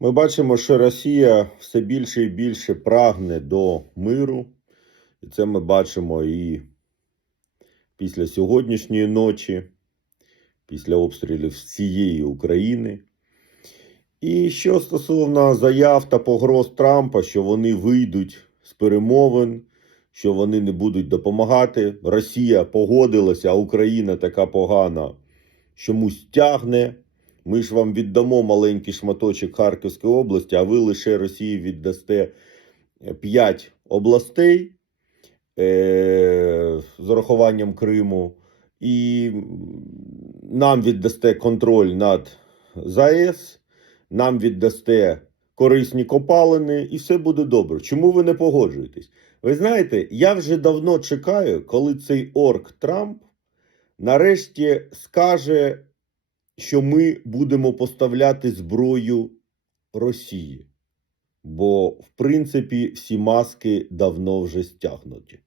Ми бачимо, що Росія все більше і більше прагне до миру. І це ми бачимо і після сьогоднішньої ночі, після обстрілів всієї України. І що стосовно заяв та погроз Трампа, що вони вийдуть з перемовин, що вони не будуть допомагати. Росія погодилася, а Україна така погана, чомусь тягне. Ми ж вам віддамо маленький шматочок Харківської області, а ви лише Росії віддасте 5 областей е- з урахуванням Криму, і нам віддасте контроль над ЗАЕС, нам віддасте корисні копалини, і все буде добре. Чому ви не погоджуєтесь? Ви знаєте, я вже давно чекаю, коли цей орк Трамп нарешті скаже, що ми будемо поставляти зброю Росії. Бо, в принципі, всі маски давно вже стягнуті.